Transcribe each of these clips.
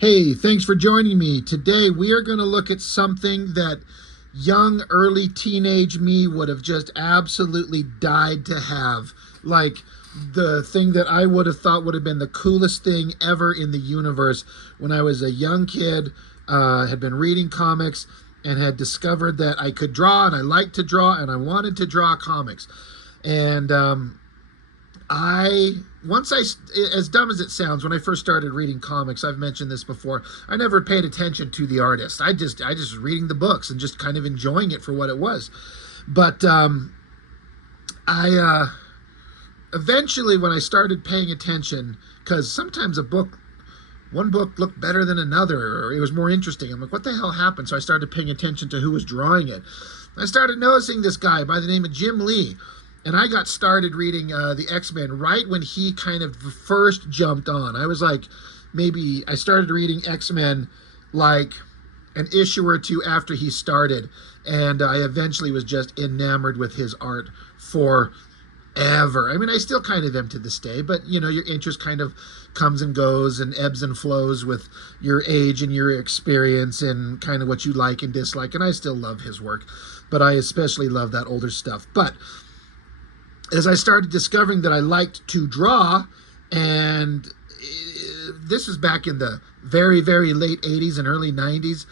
Hey, thanks for joining me. Today we are going to look at something that young, early teenage me would have just absolutely died to have. Like the thing that I would have thought would have been the coolest thing ever in the universe when I was a young kid, had been reading comics, and had discovered that I could draw and I liked to draw and I wanted to draw comics. And I once I, as dumb as it sounds, when I first started reading comics, I've mentioned this before, I never paid attention to the artist. I just was reading the books and just kind of enjoying it for what it was. But I eventually, when I started paying attention, because sometimes one book looked better than another, or it was more interesting. I'm like, what the hell happened? So I started paying attention to who was drawing it. I started noticing this guy by the name of Jim Lee. And I got started reading the X-Men right when he kind of first jumped on. I was like, maybe I started reading X-Men like an issue or two after he started. And I eventually was just enamored with his art forever. I mean, I still kind of am to this day, but you know, your interest kind of comes and goes and ebbs and flows with your age and your experience and kind of what you like and dislike. And I still love his work, but I especially love that older stuff. But as I started discovering that I liked to draw, and this was back in the very, very late 80s and early 90s,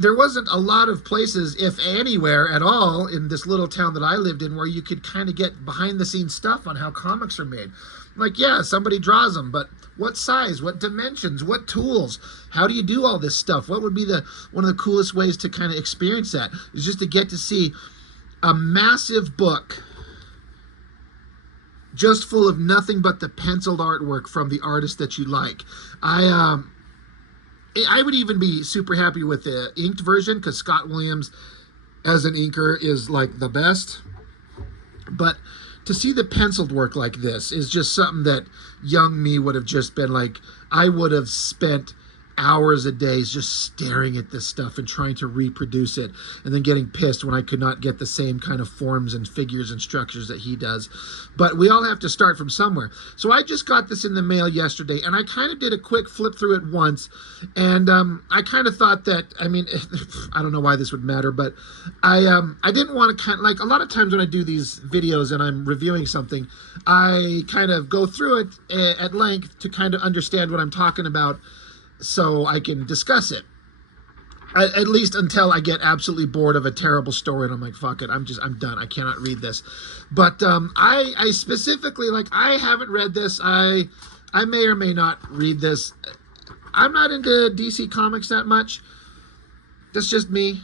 there wasn't a lot of places, if anywhere at all, in this little town that I lived in where you could kind of get behind the scenes stuff on how comics are made. Like, yeah, somebody draws them, but what size, what dimensions, what tools, how do you do all this stuff? What would be one of the coolest ways to kind of experience that is just to get to see a massive book just full of nothing but the penciled artwork from the artist that you like. I would even be super happy with the inked version because Scott Williams as an inker is like the best. But to see the penciled work like this is just something that young me would have just been like, I would have spent hours a day just staring at this stuff and trying to reproduce it, and then getting pissed when I could not get the same kind of forms and figures and structures that he does. But we all have to start from somewhere. So I just got this in the mail yesterday, and I kind of did a quick flip through it once, and I kind of thought that, I mean, I don't know why this would matter, but I didn't want to, kind of, like a lot of times when I do these videos and I'm reviewing something, I kind of go through it at length to kind of understand what I'm talking about, so I can discuss it. At least until I get absolutely bored of a terrible story and I'm like, fuck it, I'm done. I cannot read this. But I specifically, like, I haven't read this. I may or may not read this. I'm not into DC Comics that much. That's just me.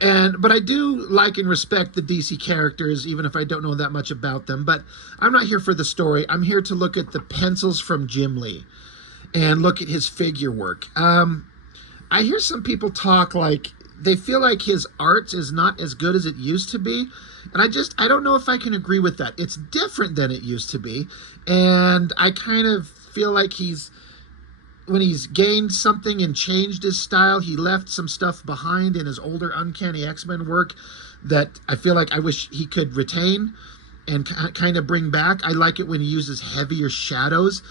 But I do like and respect the DC characters, even if I don't know that much about them. But I'm not here for the story. I'm here to look at the pencils from Jim Lee and look at his figure work. I hear some people talk like they feel like his art is not as good as it used to be. And I don't know if I can agree with that. It's different than it used to be. And I kind of feel like when he's gained something and changed his style, he left some stuff behind in his older Uncanny X-Men work that I feel like I wish he could retain and kind of bring back. I like it when he uses heavier shadows.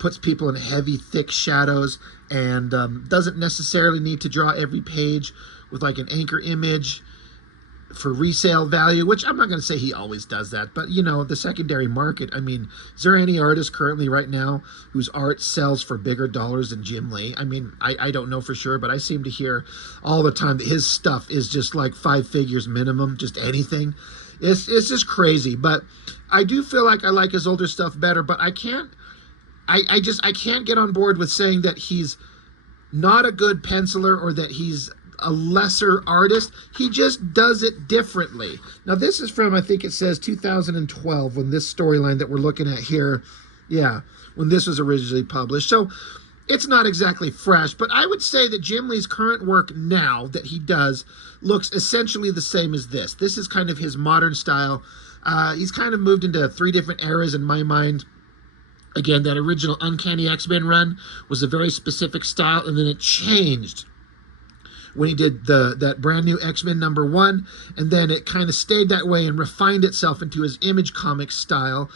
Puts people in heavy, thick shadows, and doesn't necessarily need to draw every page with like an anchor image for resale value, which I'm not going to say he always does that, but the secondary market, I mean, is there any artist currently right now whose art sells for bigger dollars than Jim Lee? I mean, I don't know for sure, but I seem to hear all the time that his stuff is just like 5 figures minimum, just anything. It's just crazy. But I do feel like I like his older stuff better, but I can't get on board with saying that he's not a good penciler or that he's a lesser artist. He just does it differently. Now, this is from, I think it says 2012, when this storyline that we're looking at here, when this was originally published. So it's not exactly fresh, but I would say that Jim Lee's current work now that he does looks essentially the same as this. This is kind of his modern style. He's kind of moved into 3 different eras in my mind. Again, that original Uncanny X-Men run was a very specific style, and then it changed when he did that brand new X-Men #1, and then it kind of stayed that way and refined itself into his Image Comics style.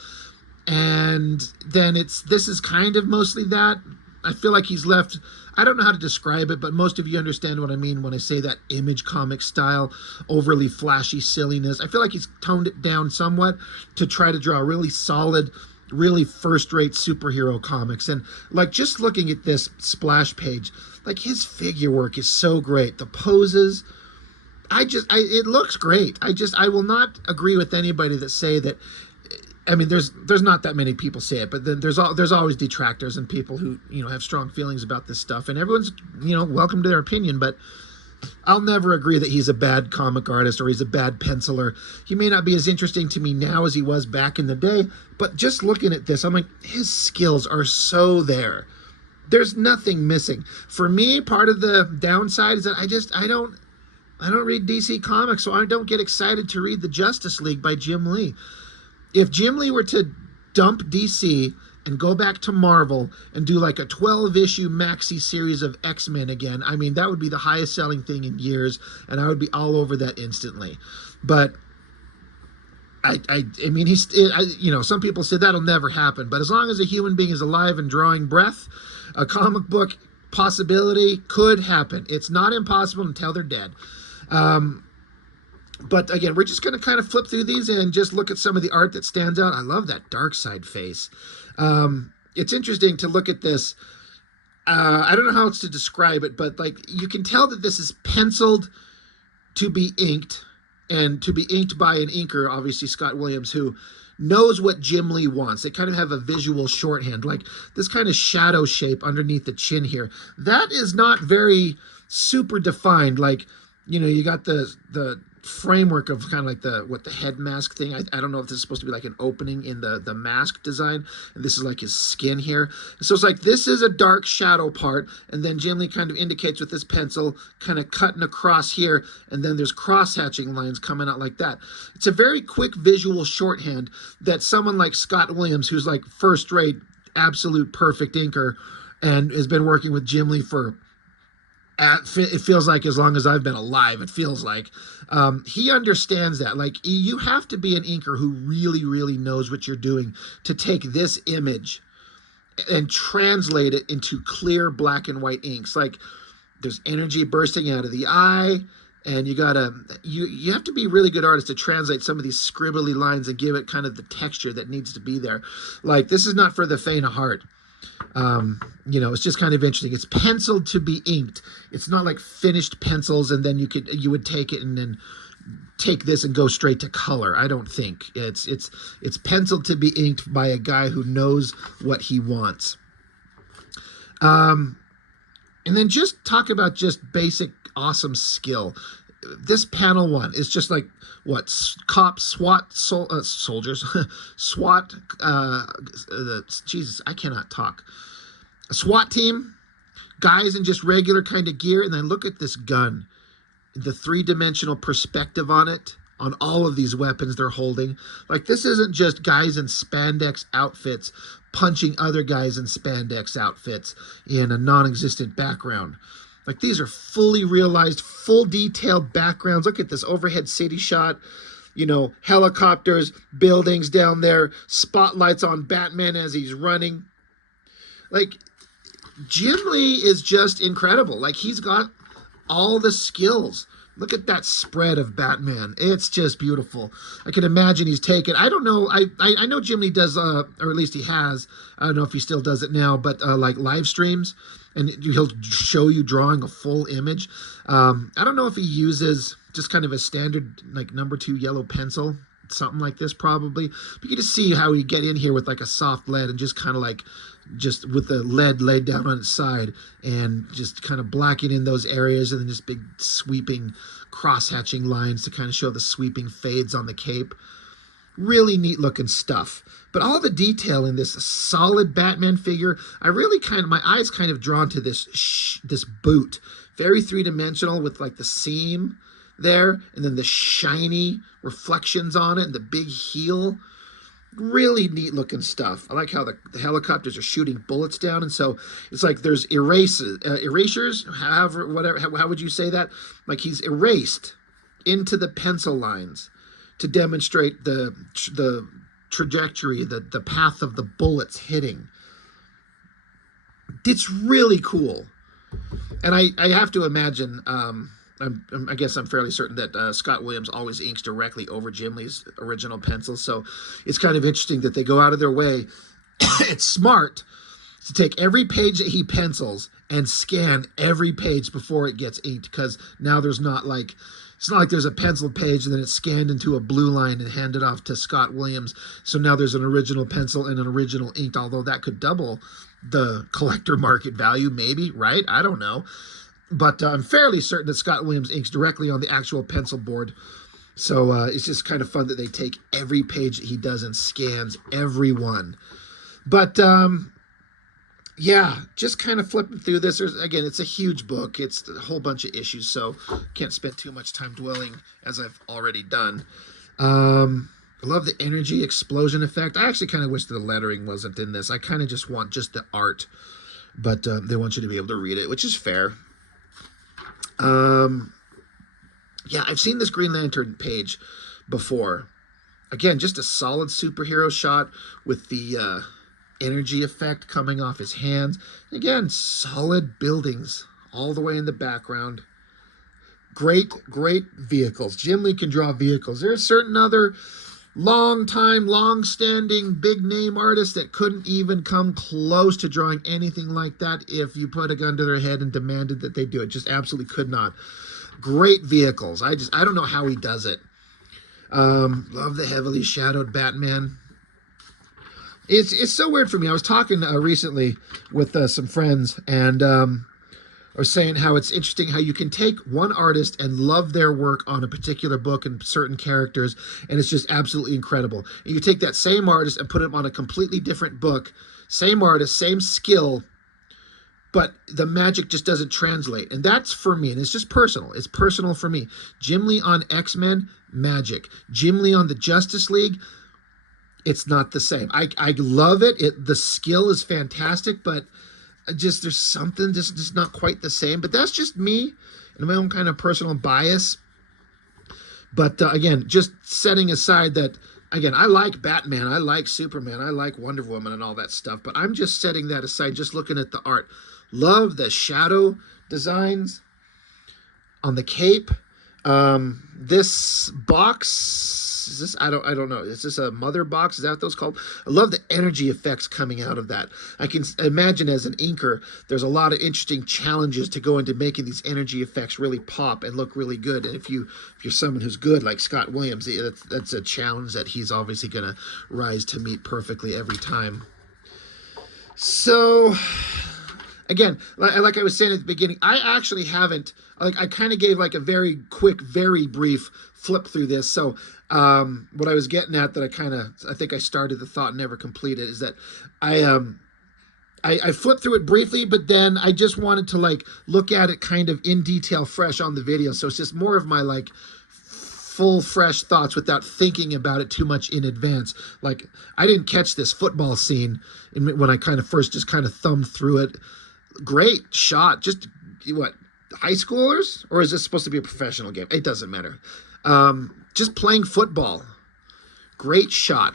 And then this is kind of mostly that, I feel like he's left, I don't know how to describe it, but most of you understand what I mean when I say that Image comic style, overly flashy silliness. I feel like he's toned it down somewhat to try to draw really solid, really first-rate superhero comics. And like just looking at this splash page, like his figure work is so great. The poses, it looks great. I will not agree with anybody that say that. I mean, there's not that many people say it, but then there's always detractors and people who, you know, have strong feelings about this stuff, and everyone's, you know, welcome to their opinion. But I'll never agree that he's a bad comic artist or he's a bad penciler. He may not be as interesting to me now as he was back in the day, but just looking at this, I'm like, his skills are so there. There's nothing missing. For me, part of the downside is that I don't read DC Comics, so I don't get excited to read the Justice League by Jim Lee. If Jim Lee were to dump DC and go back to Marvel and do like a 12-issue maxi series of X-Men again, I mean, that would be the highest selling thing in years, and I would be all over that instantly. But I mean, you know, some people say that'll never happen, but as long as a human being is alive and drawing breath, a comic book possibility could happen. It's not impossible until they're dead. But again, we're just going to kind of flip through these and just look at some of the art that stands out. I love that Darkseid face. It's interesting to look at this. I don't know how else to describe it, but like you can tell that this is penciled to be inked, and to be inked by an inker, obviously Scott Williams, who knows what Jim Lee wants. They kind of have a visual shorthand, like this kind of shadow shape underneath the chin here. That is not very super defined. Like, you know, you got the framework of kind of like the head mask thing. I don't know if this is supposed to be like an opening in the mask design, and this is like his skin here. And so it's like this is a dark shadow part, and then Jim Lee kind of indicates with this pencil kind of cutting across here, and then there's cross-hatching lines coming out like that. It's a very quick visual shorthand that someone like Scott Williams, who's like first-rate, absolute perfect inker, and has been working with Jim Lee for it feels like as long as I've been alive, it feels like. He understands that. Like, you have to be an inker who really, really knows what you're doing to take this image and translate it into clear black and white inks. Like, there's energy bursting out of the eye, and you have to be a really good artist to translate some of these scribbly lines and give it kind of the texture that needs to be there. Like, this is not for the faint of heart. You know, it's just kind of interesting. It's penciled to be inked. It's not like finished pencils and then you would take it and then take this and go straight to color. I don't think it's penciled to be inked by a guy who knows what he wants. And then just talk about just basic awesome skill. This panel one is just like what cops, soldiers, SWAT. Jesus, I cannot talk. A SWAT team, guys in just regular kind of gear, and then look at this gun, the three-dimensional perspective on it, on all of these weapons they're holding. Like, this isn't just guys in spandex outfits punching other guys in spandex outfits in a non-existent background. Like, these are fully realized, full detailed backgrounds. Look at this overhead city shot, you know, helicopters, buildings down there, spotlights on Batman as he's running. Like, Jim Lee is just incredible. Like, he's got all the skills. Look at that spread of Batman. It's just beautiful. I can imagine he's taken, I don't know, I know Jim Lee does, or at least he has, I don't know if he still does it now, but like live streams, and he'll show you drawing a full image. I don't know if he uses just kind of a standard like #2 yellow pencil, something like this probably. But you can just see how he get in here with like a soft lead and just kind of like, just with the lead laid down on its side and just kind of blacking in those areas, and then just big sweeping cross-hatching lines to kind of show the sweeping fades on the cape. Really neat looking stuff. But all the detail in this solid Batman figure, I really my eyes kind of drawn to this boot. Very three-dimensional with like the seam there, and then the shiny reflections on it, and the big heel. Really neat looking stuff. I like how the helicopters are shooting bullets down, and so it's like there's erasures, however, whatever, how would you say that? Like he's erased into the pencil lines to demonstrate the trajectory, the path of the bullets hitting. It's really cool. And I have to imagine, I guess I'm fairly certain that Scott Williams always inks directly over Jim Lee's original pencils. So it's kind of interesting that they go out of their way. It's smart to take every page that he pencils and scan every page before it gets inked, because now there's not like, it's not like there's a penciled page and then it's scanned into a blue line and handed off to Scott Williams. So now there's an original pencil and an original inked, although that could double the collector market value, maybe, right? I don't know. But I'm fairly certain that Scott Williams inks directly on the actual pencil board. So it's just kind of fun that they take every page that he does and scans every one. But yeah, just kind of flipping through this. Again, it's a huge book. It's a whole bunch of issues, so can't spend too much time dwelling, as I've already done. I love the energy explosion effect. I actually kind of wish the lettering wasn't in this. I kind of just want just the art, but they want you to be able to read it, which is fair. Yeah, I've seen this Green Lantern page before. Again, just a solid superhero shot with the energy effect coming off his hands. Again, solid buildings all the way in the background. Great vehicles. Jim Lee can draw vehicles. There's certain other long-standing, big-name artists that couldn't even come close to drawing anything like that if you put a gun to their head and demanded that they do it. Just absolutely could not. Great vehicles. I don't know how he does it. Love the heavily shadowed Batman. It's so weird for me. I was talking recently with some friends, and I was saying how it's interesting how you can take one artist and love their work on a particular book and certain characters, and it's just absolutely incredible. And you take that same artist and put him on a completely different book, same artist, same skill, but the magic just doesn't translate. And that's for me, and it's just personal. It's personal for me. Jim Lee on X-Men, magic. Jim Lee on the Justice League, it's not the same. I love it. The skill is fantastic, but just there's something just not quite the same. But that's just me and my own kind of personal bias. But again, just setting aside that, again, I like Batman, I like Superman, I like Wonder Woman and all that stuff, but I'm just setting that aside, just looking at the art. Love the shadow designs on the cape. This box, is this, I don't know. Is this a mother box? Is that what those called? I love the energy effects coming out of that. I can imagine as an inker, there's a lot of interesting challenges to go into making these energy effects really pop and look really good. And if you're someone who's good like Scott Williams, that's a challenge that he's obviously going to rise to meet perfectly every time. So again, like I was saying at the beginning, I actually haven't, like, I kind of gave like a very quick, very brief flip through this. So what I was getting at that I think I started the thought and never completed is that I flipped through it briefly, but then I just wanted to like look at it kind of in detail, fresh on the video. So it's just more of my like full fresh thoughts without thinking about it too much in advance. Like I didn't catch this football scene when I kind of first just kind of thumbed through it. Great shot. Just what, high schoolers, or is this supposed to be a professional game? It doesn't matter. Just playing football. Great shot.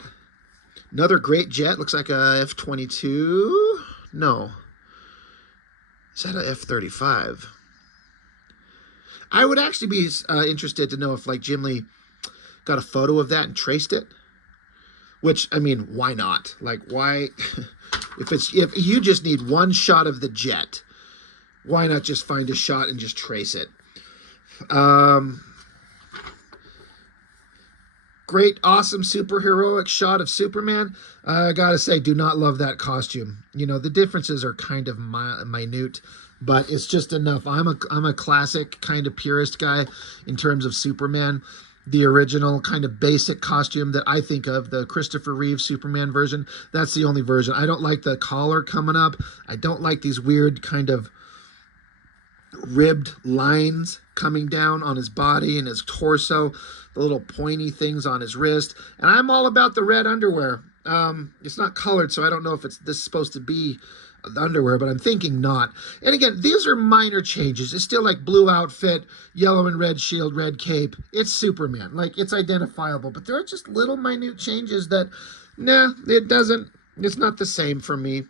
Another great jet. Looks like a F-22. No. Is that a F-35? I would actually be interested to know if like Jim Lee got a photo of that and traced it. Which, I mean, why not? Like, why? If you just need one shot of the jet, why not just find a shot and just trace it? Great, awesome superheroic shot of Superman. I gotta say, do not love that costume. You know, the differences are kind of minute, but it's just enough. I'm a classic kind of purist guy in terms of Superman. The original kind of basic costume that I think of, the Christopher Reeve Superman version, that's the only version. I don't like the collar coming up. I don't like these weird kind of ribbed lines coming down on his body and his torso, the little pointy things on his wrist. And I'm all about the red underwear. It's not colored, so I don't know if this is supposed to be the underwear, but I'm thinking not. And again, these are minor changes. It's still like blue outfit, yellow and red shield, red cape. It's Superman. Like, it's identifiable, but there are just little minute changes that, nah, it's not the same for me.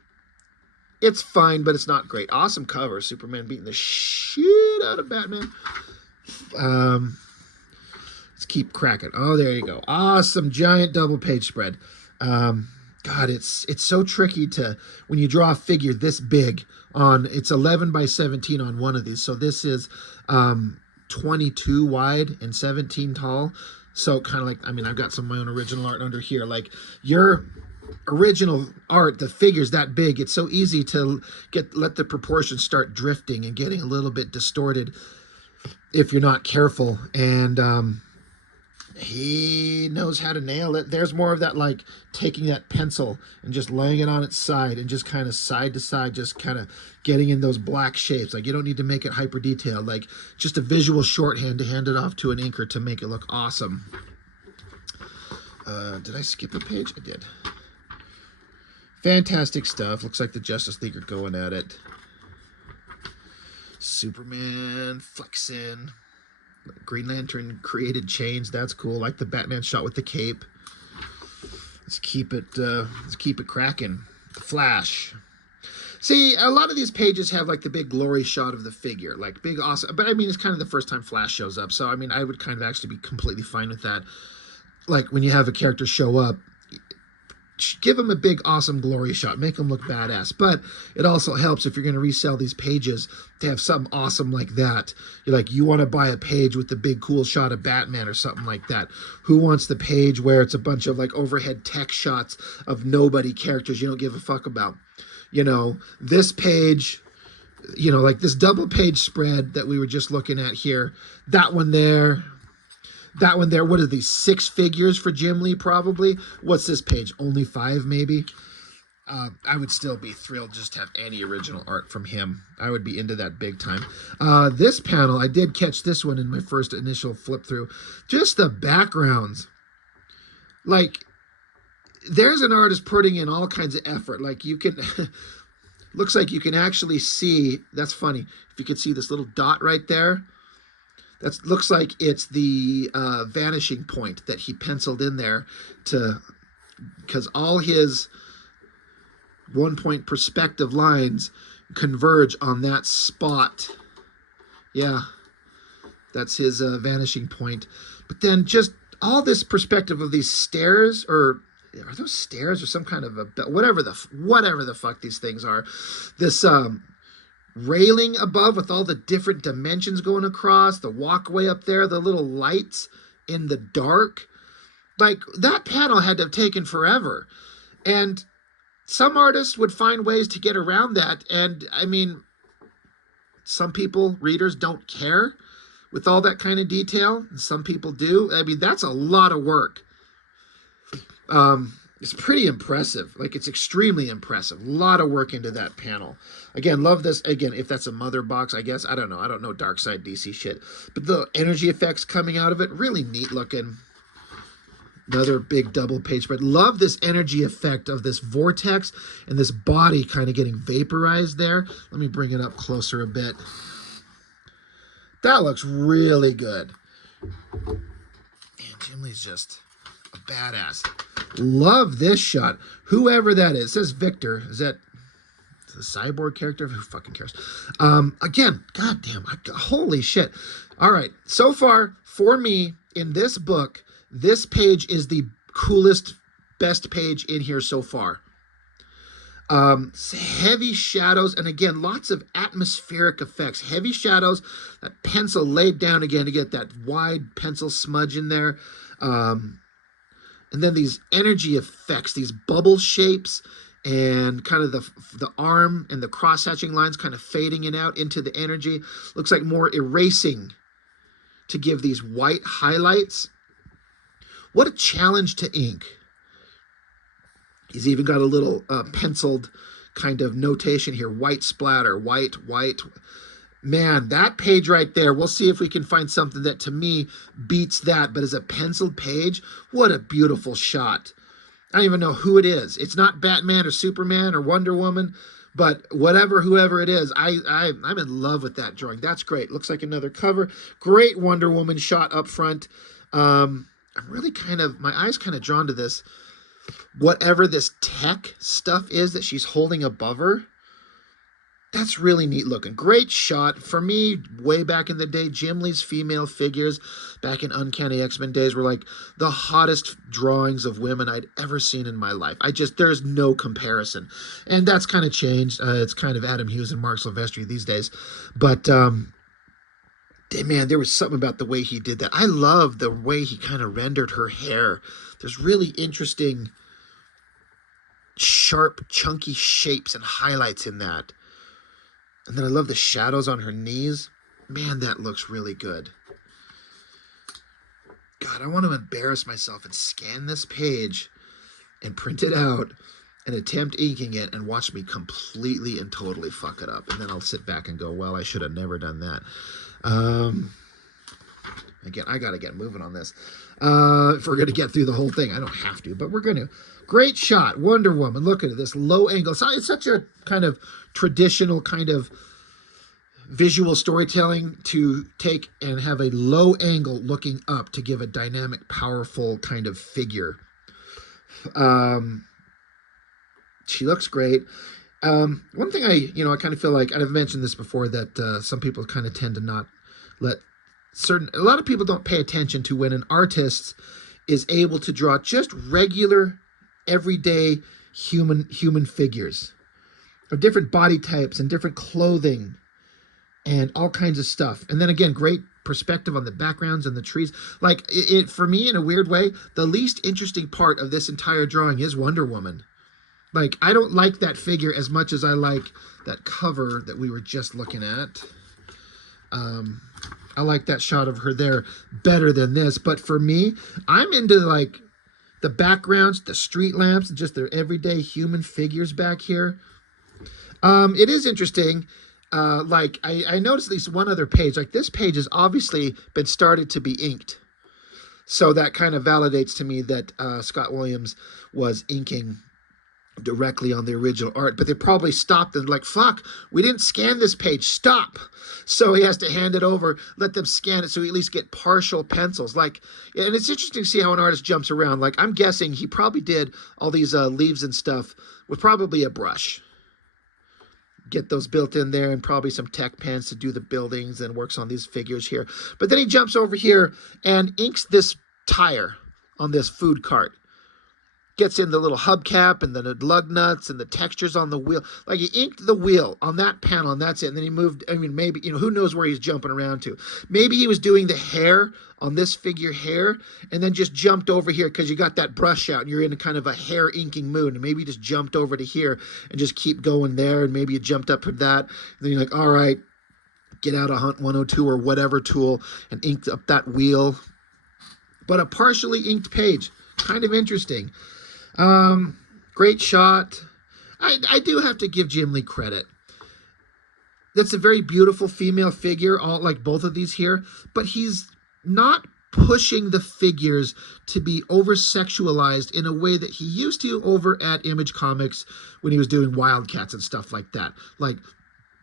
It's fine, but it's not great. Awesome cover. Superman beating the shit out of Batman. Let's keep cracking. Oh, there you go. Awesome giant double page spread. God, it's so tricky to, when you draw a figure this big on, it's 11 by 17 on one of these. So this is 22 wide and 17 tall. So kind of like, I mean, I've got some of my own original art under here. Like your original art, the figure's that big. It's so easy to let the proportions start drifting and getting a little bit distorted if you're not careful. And he knows how to nail it. There's more of that, like taking that pencil and just laying it on its side and just kind of side to side, just kind of getting in those black shapes. Like you don't need to make it hyper detailed, like just a visual shorthand to hand it off to an inker to make it look awesome. Did I skip a page? I did. Fantastic stuff. Looks like the Justice League are going at it. Superman flexing. Green Lantern created chains. That's cool. Like the Batman shot with the cape. Let's keep it cracking. The Flash. See, a lot of these pages have like the big glory shot of the figure, like big awesome. But I mean, it's kind of the first time Flash shows up, so I mean, I would kind of actually be completely fine with that. Like when you have a character show up, give them a big awesome glory shot, make them look badass. But it also helps if you're going to resell these pages to have something awesome like that. You're like, you want to buy a page with the big cool shot of Batman or something like that. Who wants the page where it's a bunch of like overhead tech shots of nobody characters you don't give a fuck about? You know, this page, you know, like this double page spread that we were just looking at here, that one there, what are these, 6 figures for Jim Lee probably? What's this page, only 5 maybe? I would still be thrilled just to have any original art from him. I would be into that big time. This panel, I did catch this one in my first initial flip through. Just the backgrounds. Like, there's an artist putting in all kinds of effort. Like you can, looks like you can actually see, that's funny, if you could see this little dot right there, that looks like it's the vanishing point that he penciled in there because all his 1-point perspective lines converge on that spot. Yeah, that's his vanishing point. But then just all this perspective of these stairs, or are those stairs or some kind of a, whatever the fuck these things are. This railing above with all the different dimensions going across, the walkway up there, the little lights in the dark. Like, that panel had to have taken forever. And some artists would find ways to get around that. And, I mean, some people, readers, don't care with all that kind of detail. And some people do. I mean, that's a lot of work. It's pretty impressive. Like, it's extremely impressive. A lot of work into that panel. Again, love this. Again, if that's a mother box, I guess. I don't know. I don't know Darkseid DC shit. But the energy effects coming out of it, really neat looking. Another big double page spread. Love this energy effect of this vortex and this body kind of getting vaporized there. Let me bring it up closer a bit. That looks really good. Man, Jim Lee's just a badass. Love this shot. Whoever that is. It says Victor. Is that the cyborg character? Who fucking cares? Again, goddamn. Holy shit. All right. So far, for me, in this book, this page is the coolest, best page in here so far. Heavy shadows, and again, lots of atmospheric effects. Heavy shadows, that pencil laid down again to get that wide pencil smudge in there. And then these energy effects, these bubble shapes, and kind of the arm and the cross-hatching lines kind of fading in out into the energy. Looks like more erasing to give these white highlights. What a challenge to ink. He's even got a little penciled kind of notation here. White splatter, white. Man, that page right there, we'll see if we can find something that to me beats that. But as a penciled page, what a beautiful shot. I don't even know who it is. It's not Batman or Superman or Wonder Woman, but whoever it is, I'm in love with that drawing. That's great. Looks like another cover. Great Wonder Woman shot up front. I'm really my eyes kind of drawn to this. Whatever this tech stuff is that she's holding above her. That's really neat looking. Great shot. For me, way back in the day, Jim Lee's female figures back in Uncanny X-Men days were like the hottest drawings of women I'd ever seen in my life. There's no comparison. And that's kind of changed. It's kind of Adam Hughes and Mark Silvestri these days. But, man, there was something about the way he did that. I love the way he kind of rendered her hair. There's really interesting, sharp, chunky shapes and highlights in that. And then I love the shadows on her knees. Man, that looks really good. God, I want to embarrass myself and scan this page and print it out and attempt inking it and watch me completely and totally fuck it up. And then I'll sit back and go, well, I should have never done that. Again, I got to get moving on this. If we're going to get through the whole thing, I don't have to, but we're going to. Great shot. Wonder Woman. Look at it. This low angle. It's such a kind of traditional kind of visual storytelling to take and have a low angle looking up to give a dynamic, powerful kind of figure. She looks great. One thing I kind of feel like, and I've mentioned this before, that some people kind of tend to not let a lot of people don't pay attention to when an artist is able to draw just regular, everyday human figures of different body types and different clothing and all kinds of stuff. And then again, great perspective on the backgrounds and the trees. Like it for me, in a weird way, the least interesting part of this entire drawing is Wonder Woman. Like, I don't like that figure as much as I like that cover that we were just looking at. I like that shot of her there better than this. But for me, I'm into like the backgrounds, the street lamps, and just their everyday human figures back here. It is interesting. I noticed at least one other page. Like, this page has obviously been started to be inked. So that kind of validates to me that Scott Williams was inking directly on the original art, but they probably stopped and like, fuck, we didn't scan this page, stop. So he has to hand it over, let them scan it, so we at least get partial pencils. Like, and it's interesting to see how an artist jumps around. Like, I'm guessing he probably did all these leaves and stuff with probably a brush. Get those built in there, and probably some tech pens to do the buildings, and works on these figures here. But then he jumps over here and inks this tire on this food cart. Gets in the little hubcap and the lug nuts and the textures on the wheel. Like, he inked the wheel on that panel, and that's it. And then he moved, I mean, maybe, who knows where he's jumping around to. Maybe he was doing the hair on this figure hair, and then just jumped over here because you got that brush out and you're in a kind of a hair inking mood. And maybe you just jumped over to here and just keep going there. And maybe you jumped up from that. And then you're like, all right, get out a Hunt 102 or whatever tool and inked up that wheel. But a partially inked page, kind of interesting. Great shot. I do have to give Jim Lee credit. That's a very beautiful female figure, all like both of these here, but he's not pushing the figures to be over-sexualized in a way that he used to over at Image Comics when he was doing Wildcats and stuff like that. Like,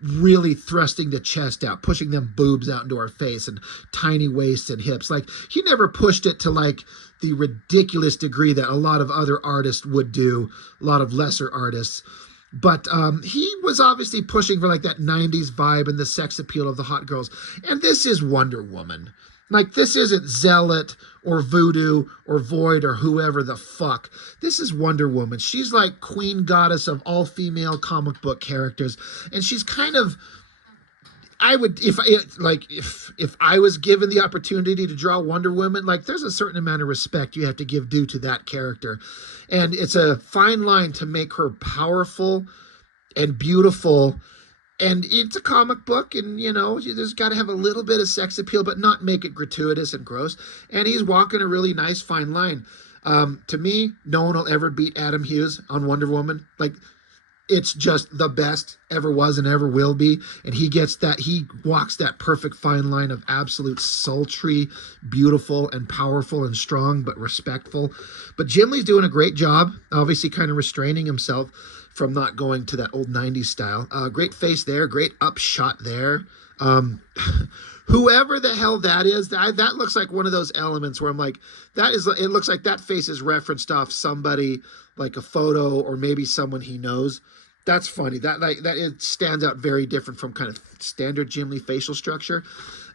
really thrusting the chest out, pushing them boobs out into our face, and tiny waists and hips. Like, he never pushed it to like the ridiculous degree that a lot of other artists would do, a lot of lesser artists. But he was obviously pushing for like that 90s vibe and the sex appeal of the hot girls. And this is Wonder Woman. Like, this isn't Zealot or Voodoo or Void or whoever the fuck. This is Wonder Woman. She's like queen goddess of all female comic book characters. And she's kind of, I would, if I was given the opportunity to draw Wonder Woman, like, there's a certain amount of respect you have to give due to that character. And it's a fine line to make her powerful and beautiful. And it's a comic book, and, there's got to have a little bit of sex appeal, but not make it gratuitous and gross. And he's walking a really nice, fine line. To me, no one will ever beat Adam Hughes on Wonder Woman. Like, it's just the best ever was and ever will be. And he walks that perfect fine line of absolute sultry, beautiful, and powerful, and strong, but respectful. But Jim Lee's doing a great job, obviously kind of restraining himself from not going to that old 90s style. Great face there, great up shot there. Whoever the hell that is, that looks like one of those elements where I'm like, it looks like that face is referenced off somebody, like a photo or maybe someone he knows. That's funny. That like that it stands out very different from kind of standard Jim Lee facial structure.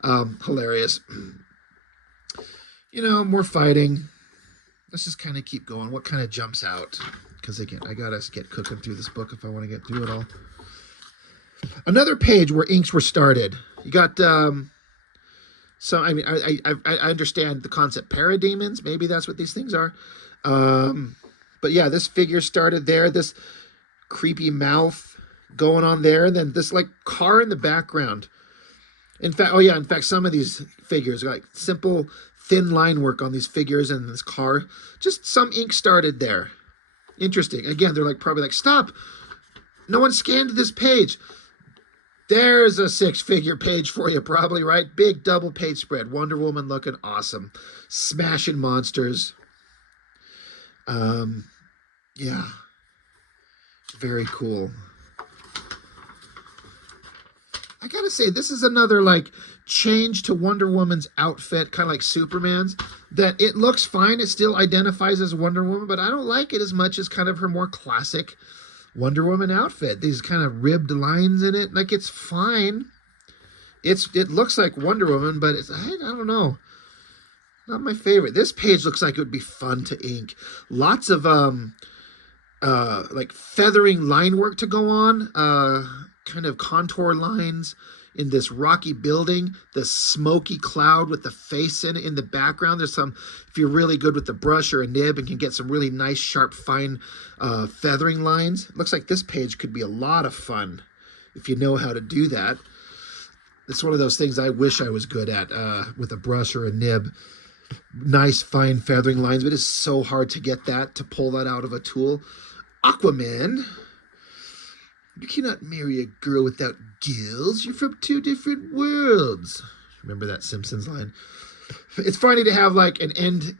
Hilarious. More fighting. Let's just kind of keep going. What kind of jumps out? Because again, I gotta get cooking through this book if I want to get through it all. Another page where inks were started. You got so I mean I understand the concept parademons. Maybe that's what these things are. But yeah, this figure started there. This creepy mouth going on there, and then this like car in the background. In fact, some of these figures are like simple thin line work on these figures and this car. Just some ink started there. Interesting. Again, they're like probably like, stop. No one scanned this page. There's a 6-figure page for you, probably, right? Big double page spread. Wonder Woman looking awesome. Smashing monsters. Yeah. Very cool. I gotta say, this is another like change to Wonder Woman's outfit, kind of like Superman's, that it looks fine. It still identifies as Wonder Woman, but I don't like it as much as kind of her more classic Wonder Woman outfit. These kind of ribbed lines in it. Like, it's fine. It looks like Wonder Woman, but I don't know. Not my favorite. This page looks like it would be fun to ink. Lots of like feathering line work to go on. Kind of contour lines in this rocky building, the smoky cloud with the face in the background. There's some, if you're really good with the brush or a nib and can get some really nice, sharp, fine feathering lines. It looks like this page could be a lot of fun if you know how to do that. It's one of those things I wish I was good at with a brush or a nib. Nice, fine feathering lines, but it's so hard to get that, to pull that out of a tool. Aquaman. You cannot marry a girl without gills. You're from 2 different worlds. Remember that Simpsons line? It's funny to have like an end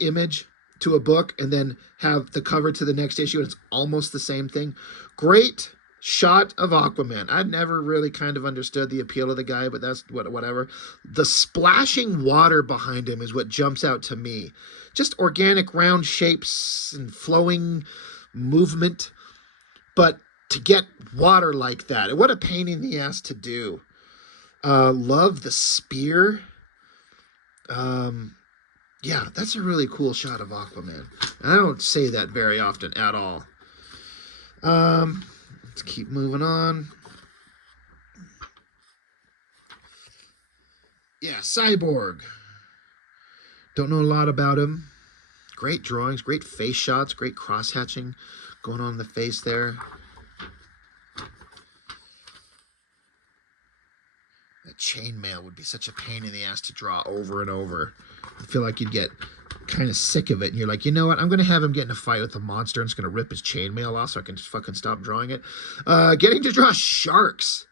image to a book and then have the cover to the next issue, and it's almost the same thing. Great shot of Aquaman. I'd never really kind of understood the appeal of the guy, but that's whatever. The splashing water behind him is what jumps out to me. Just organic round shapes and flowing movement, but to get water like that, what a pain in the ass to do. Love the spear. Yeah, that's a really cool shot of Aquaman. And I don't say that very often at all. Let's keep moving on. Yeah, Cyborg. Don't know a lot about him. Great drawings, great face shots, great cross-hatching going on in the face there. That chainmail would be such a pain in the ass to draw over and over. I feel like you'd get kind of sick of it, and you're like, you know what? I'm going to have him get in a fight with a monster, and it's going to rip his chainmail off so I can just fucking stop drawing it. Getting to draw sharks.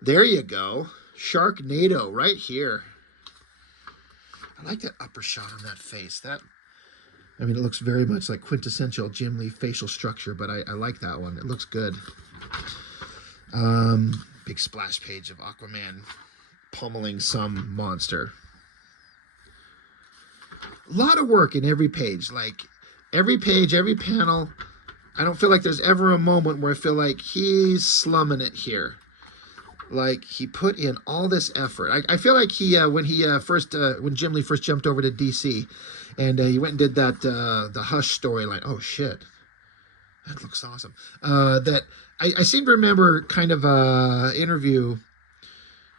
There you go. Sharknado right here. I like that upper shot on that face. I mean, it looks very much like quintessential Jim Lee facial structure, but I like that one. It looks good. Big splash page of Aquaman pummeling some monster. A lot of work in every page. Like, every page, every panel. I don't feel like there's ever a moment where I feel like he's slumming it here. Like, he put in all this effort. I feel like he, when Jim Lee first jumped over to DC, and he went and did that, the Hush storyline. Oh, shit. That looks awesome. I seem to remember kind of an interview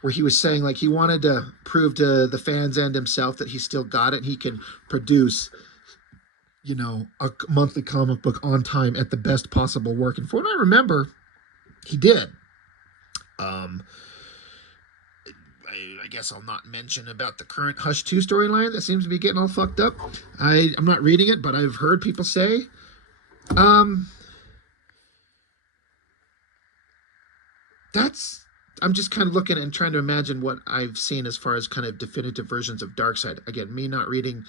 where he was saying, like, he wanted to prove to the fans and himself that he still got it. He can produce, a monthly comic book on time at the best possible work. And from what I remember, he did. I guess I'll not mention about the current Hush 2 storyline that seems to be getting all fucked up. I'm not reading it, but I've heard people say. I'm just kind of looking and trying to imagine what I've seen as far as kind of definitive versions of Darkseid. Again, me not reading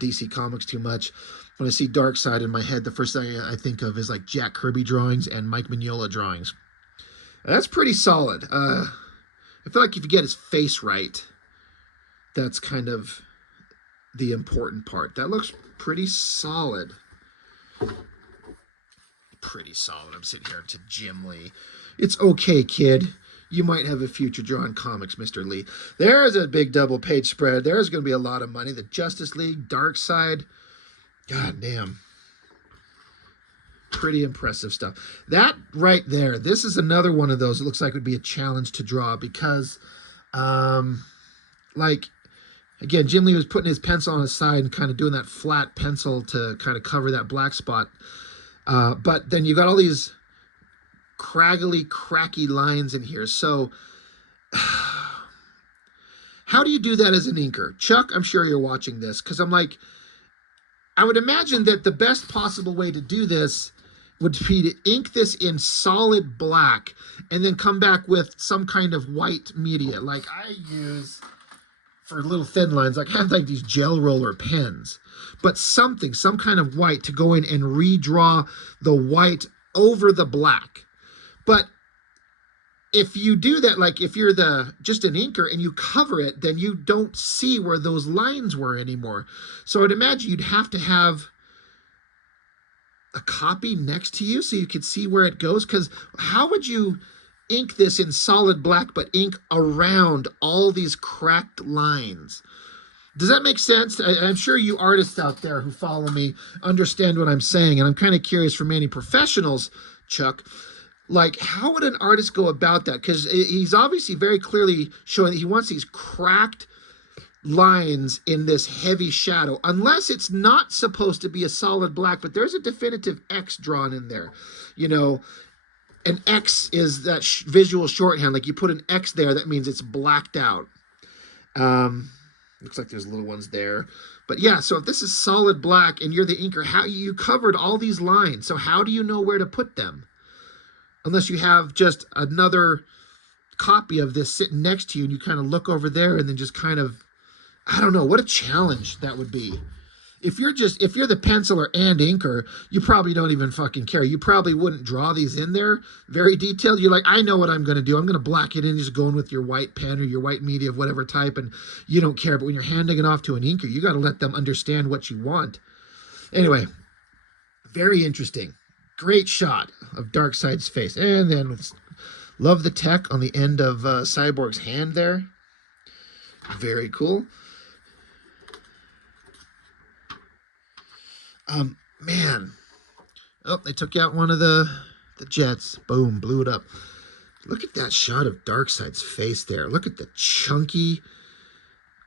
DC Comics too much. When I see Darkseid in my head, the first thing I think of is like Jack Kirby drawings and Mike Mignola drawings. That's pretty solid. I feel like if you get his face right, that's kind of the important part. That looks pretty solid. pretty solid. I'm sitting here to Jim Lee. It's okay, kid. You might have a future drawing comics, Mr. Lee. There's a big double page spread. There's going to be a lot of money. The Justice League, Darkseid. God damn. Pretty impressive stuff. That right there, this is another one of those. It looks like it would be a challenge to draw because, like, again, Jim Lee was putting his pencil on his side and kind of doing that flat pencil to kind of cover that black spot. But then you got all these craggly, cracky lines in here. So how do you do that as an inker? Chuck, I'm sure you're watching this because I'm like, I would imagine that the best possible way to do this would be to ink this in solid black and then come back with some kind of white media. Like I use for little thin lines, like I have like these gel roller pens, but some kind of white to go in and redraw the white over the black. But if you do that, like if you're just an inker and you cover it, then you don't see where those lines were anymore. So I'd imagine you'd have to have a copy next to you so you could see where it goes. Because how would you ink this in solid black but ink around all these cracked lines? Does that make sense? I'm sure you artists out there who follow me understand what I'm saying, and I'm kind of curious from any professionals, Chuck, like how would an artist go about that? Because he's obviously very clearly showing that he wants these cracked lines in this heavy shadow, unless it's not supposed to be a solid black, but there's a definitive X drawn in there. You know, an X is that visual shorthand. Like you put an X there, that means it's blacked out. Looks like there's little ones there. But yeah, so if this is solid black and you're the inker, how you covered all these lines. So how do you know where to put them? Unless you have just another copy of this sitting next to you and you kind of look over there and then just kind of, I don't know, what a challenge that would be. If you're the penciler and inker, you probably don't even fucking care. You probably wouldn't draw these in there very detailed. You're like, I know what I'm going to do. I'm going to black it in, just going with your white pen or your white media of whatever type, and you don't care. But when you're handing it off to an inker, you got to let them understand what you want. Anyway, very interesting. Great shot of Darkseid's face. And then love the tech on the end of Cyborg's hand there. Very cool. Man. Oh, they took out one of the jets. Boom, blew it up. Look at that shot of Darkseid's face there. Look at the chunky,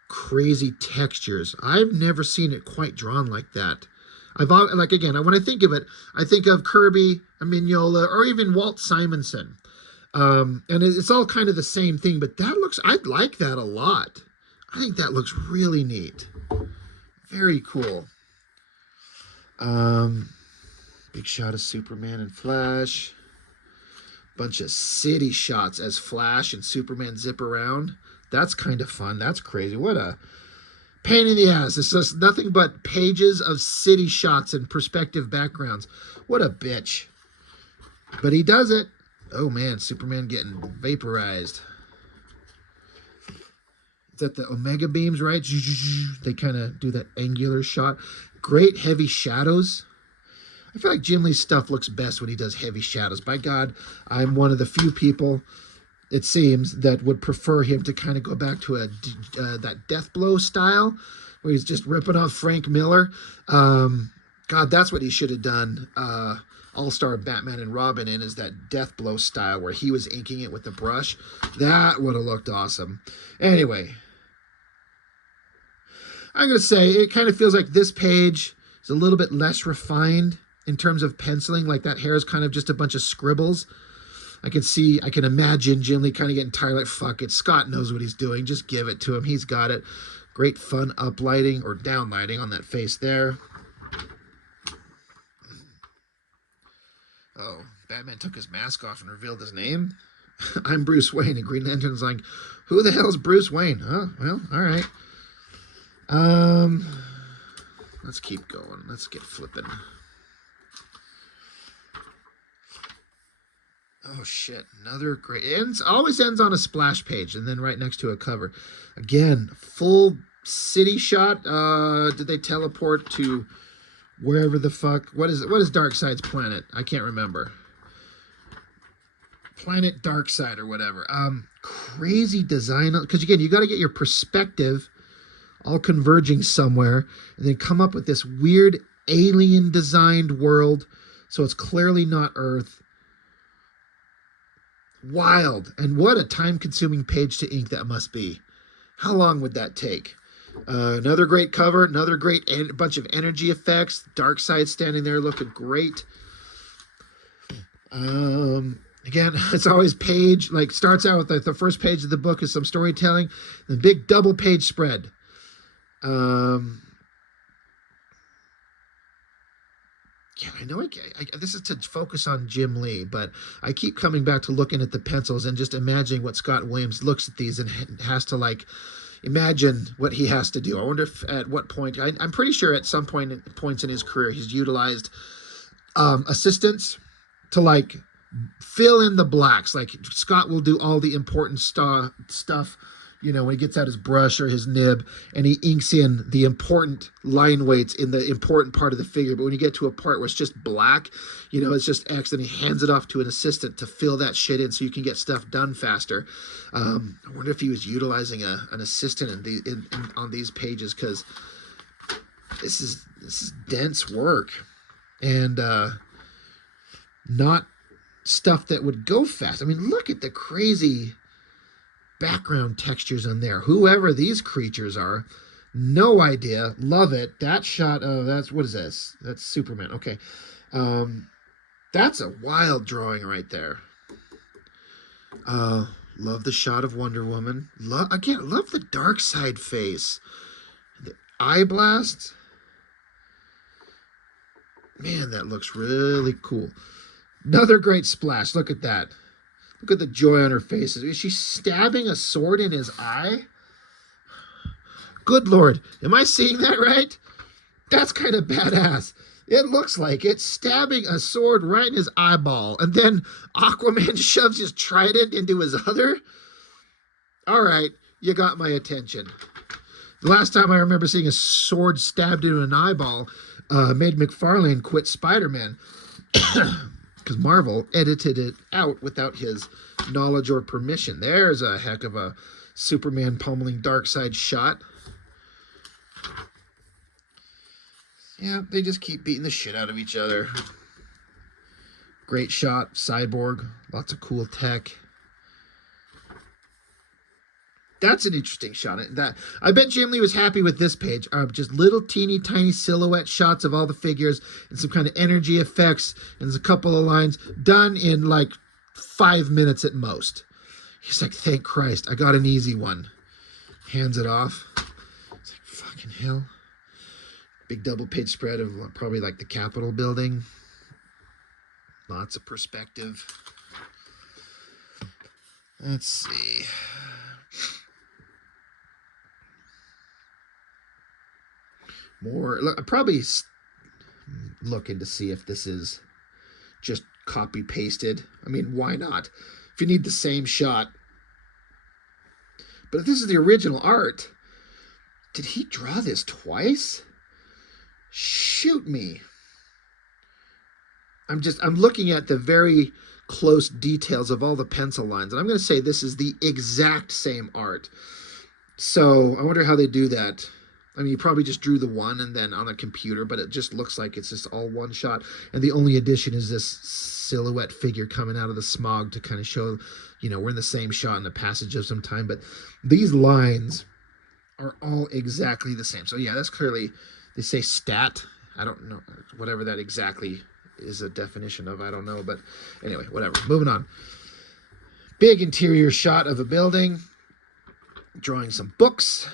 crazy textures. I've never seen it quite drawn like that. Like, again, when I think of it, I think of Kirby, Mignola, or even Walt Simonson. And it's all kind of the same thing, but I like that a lot. I think that looks really neat. Very cool. Big shot of Superman and Flash. Bunch of city shots as Flash and Superman zip around. That's kind of fun. That's crazy. What a pain in the ass. It's just nothing but pages of city shots and perspective backgrounds. What a bitch. But he does it. Oh man, Superman getting vaporized. Is that the Omega beams, right? They kind of do that angular shot. Great heavy shadows. I feel like Jim Lee's stuff looks best when he does heavy shadows. By God, I'm one of the few people, it seems, that would prefer him to kind of go back to that Death Blow style, where he's just ripping off Frank Miller. God, that's what he should have done. All-Star Batman and Robin in, is that Death Blow style where he was inking it with the brush. That would have looked awesome. Anyway, I'm going to say it kind of feels like this page is a little bit less refined in terms of penciling. Like that hair is kind of just a bunch of scribbles. I can imagine Jim Lee kind of getting tired, like, fuck it, Scott knows what he's doing. Just give it to him. He's got it. Great fun uplighting or downlighting on that face there. Oh, Batman took his mask off and revealed his name. I'm Bruce Wayne. And Green Lantern's like, who the hell is Bruce Wayne? Huh? Well, all right. Let's keep going. Let's get flipping. Oh shit, another great, always ends on a splash page and then right next to a cover. Again, full city shot. Did they teleport to wherever the fuck. What is Darkseid's planet? I can't remember. Planet Darkseid or whatever. Crazy design, because again, you got to get your perspective all converging somewhere, and then come up with this weird alien designed world. So it's clearly not Earth. Wild. And what a time consuming page to ink that must be. How long would that take? Another great cover, another great bunch of energy effects. Darkseid standing there looking great. Again, it's always page, like starts out with the first page of the book is some storytelling, the big double page spread. Yeah, I know this is to focus on Jim Lee, but I keep coming back to looking at the pencils and just imagining what Scott Williams looks at these and has to like imagine what he has to do. I wonder if at what point, I'm pretty sure at some points in his career, he's utilized assistants to like fill in the blacks. Like Scott will do all the important stuff, you know, when he gets out his brush or his nib and he inks in the important line weights in the important part of the figure. But when you get to a part where it's just black, you know, it's just X, then he hands it off to an assistant to fill that shit in so you can get stuff done faster. I wonder if he was utilizing an assistant on these pages, because this is dense work and not stuff that would go fast. I mean, look at the crazy background textures on there. Whoever these creatures are, no idea. Love it. That shot of what is this? That's Superman. Okay. That's a wild drawing right there. Love the shot of Wonder Woman. Love the Darkseid face. The eye blast. Man, that looks really cool. Another great splash. Look at that. Look at the joy on her face. Is she stabbing a sword in his eye? Good Lord. Am I seeing that right? That's kind of badass. It looks like it. Stabbing a sword right in his eyeball. And then Aquaman shoves his trident into his other. All right. You got my attention. The last time I remember seeing a sword stabbed into an eyeball made McFarlane quit Spider-Man. Because Marvel edited it out without his knowledge or permission. There's a heck of a Superman pummeling Darkseid shot. Yeah, they just keep beating the shit out of each other. Great shot, Cyborg, lots of cool tech. That's an interesting shot. I bet Jim Lee was happy with this page. Just little teeny tiny silhouette shots of all the figures and some kind of energy effects and there's a couple of lines done in like 5 minutes at most. He's like, thank Christ, I got an easy one. Hands it off. It's like, fucking hell. Big double page spread of probably like the Capitol building. Lots of perspective. Let's see. More. Look, I'm probably looking to see if this is just copy pasted. I mean, why not? If you need the same shot. But if this is the original art, did he draw this twice? Shoot me. I'm looking at the very close details of all the pencil lines, and I'm going to say this is the exact same art. So I wonder how they do that. I mean, you probably just drew the one and then on a computer, but it just looks like it's just all one shot. And the only addition is this silhouette figure coming out of the smog to kind of show, you know, we're in the same shot in the passage of some time. But these lines are all exactly the same. So yeah, that's clearly, they say stat. I don't know, whatever that exactly is a definition of, I don't know. But anyway, whatever. Moving on. Big interior shot of a building. Drawing some books.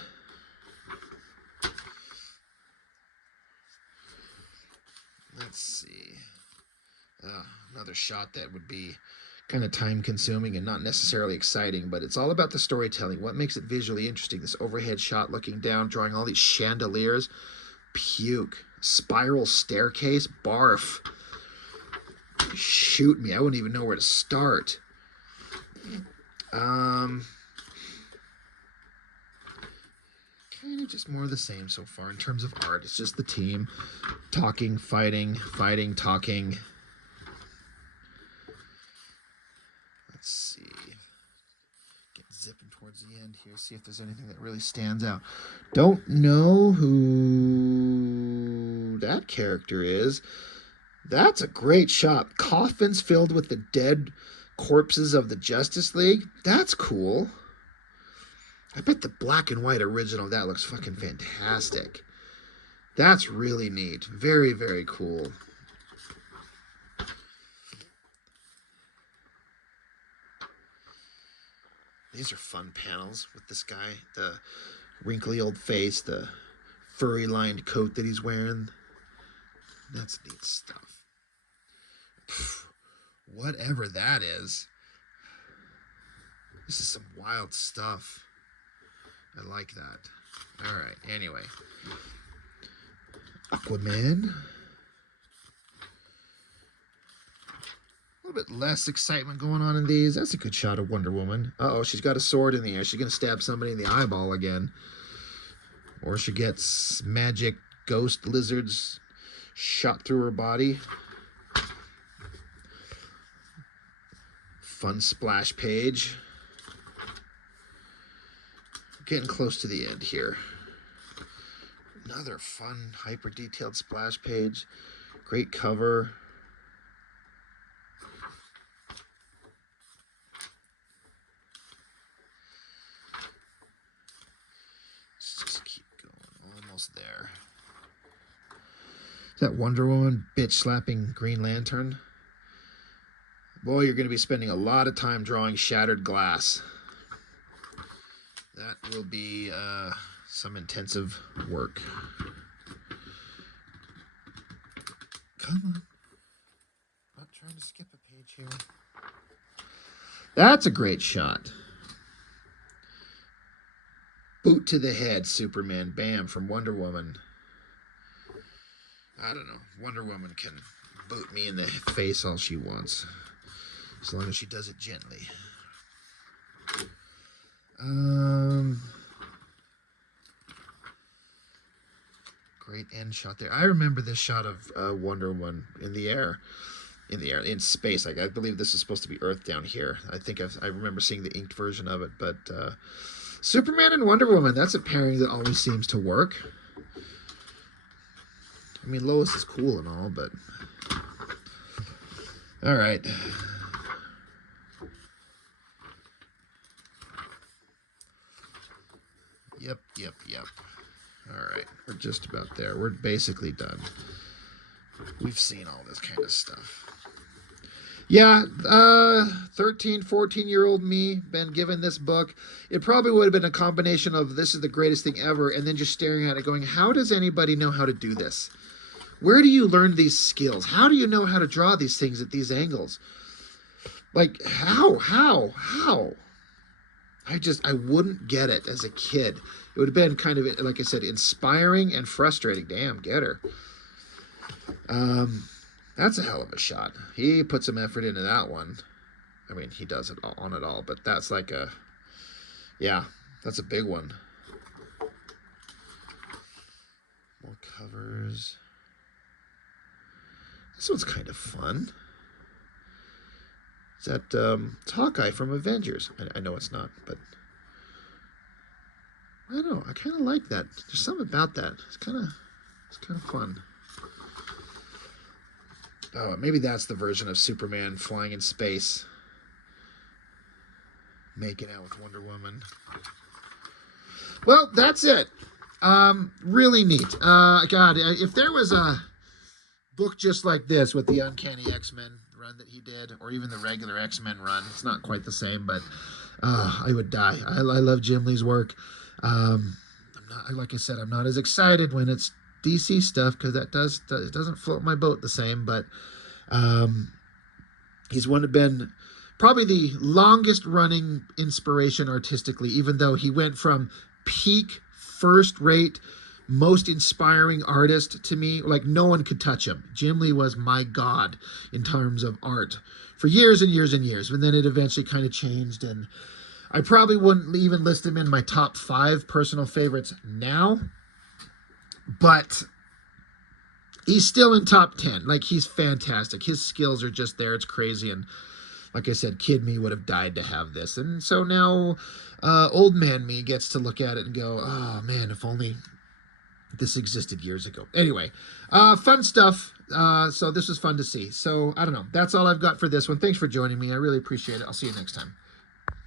Let's see. Another shot that would be kind of time consuming and not necessarily exciting, but it's all about the storytelling. What makes it visually interesting? This overhead shot looking down, drawing all these chandeliers. Puke. Spiral staircase. Barf. Shoot me. I wouldn't even know where to start. Kind of just more of the same so far in terms of art. It's just the team talking, fighting, talking. Let's see. Get zipping towards the end here. See if there's anything that really stands out. Don't know who that character is. That's a great shot. Coffins filled with the dead corpses of the Justice League. That's cool. I bet the black and white original of that looks fucking fantastic. That's really neat. Very, very cool. These are fun panels with this guy. The wrinkly old face, the furry lined coat that he's wearing. That's neat stuff. Whatever that is. This is some wild stuff. I like that. All right, anyway. Aquaman. A little bit less excitement going on in these. That's a good shot of Wonder Woman. Uh-oh, she's got a sword in the air. She's going to stab somebody in the eyeball again. Or she gets magic ghost lizards shot through her body. Fun splash page. Getting close to the end here. Another fun, hyper detailed splash page. Great cover. Let's just keep going. Almost there. Is that Wonder Woman bitch slapping Green Lantern? Boy, you're going to be spending a lot of time drawing shattered glass. That will be some intensive work. Come on. Not trying to skip a page here. That's a great shot. Boot to the head, Superman. Bam, from Wonder Woman. I don't know. Wonder Woman can boot me in the face all she wants. As long as she does it gently. Great end shot there. I remember this shot of Wonder Woman in the air, in space. Like, I believe this is supposed to be Earth down here. I remember seeing the inked version of it. But Superman and Wonder Woman, that's a pairing that always seems to work. I mean, Lois is cool and all, but all right. Yep. All right, we're just about there. We're basically done. We've seen all this kind of stuff. Yeah, 13, 14-year-old me, been given this book. It probably would have been a combination of this is the greatest thing ever, and then just staring at it going, how does anybody know how to do this? Where do you learn these skills? How do you know how to draw these things at these angles? Like, how? I wouldn't get it as a kid. It would have been kind of, like I said, inspiring and frustrating. Damn, get her. That's a hell of a shot. He put some effort into that one. I mean, he does it on it all, but that's like that's a big one. More covers. This one's kind of fun. Is that it's Hawkeye from Avengers? I know it's not, but I don't know. I kind of like that. There's something about that. It's kind of fun. Oh, maybe that's the version of Superman flying in space, making out with Wonder Woman. Well, that's it. Really neat. God, if there was a book just like this with the Uncanny X-Men run that he did, or even the regular X-Men run, it's not quite the same, but I would die. I love Jim Lee's work. Like I said, I'm not as excited when it's DC stuff because it doesn't float my boat the same, but he's been probably the longest running inspiration artistically, even though he went from peak first rate most inspiring artist to me, like no one could touch him. Jim Lee was my god in terms of art for years and years and years, and then it eventually kind of changed, and I probably wouldn't even list him in my top 5 personal favorites now, but he's still in top 10. Like, he's fantastic. His skills are just there. It's crazy. And like I said, kid me would have died to have this. And so now old man me gets to look at it and go, oh, man, if only this existed years ago. Anyway, fun stuff. So this was fun to see. So, I don't know. That's all I've got for this one. Thanks for joining me. I really appreciate it. I'll see you next time.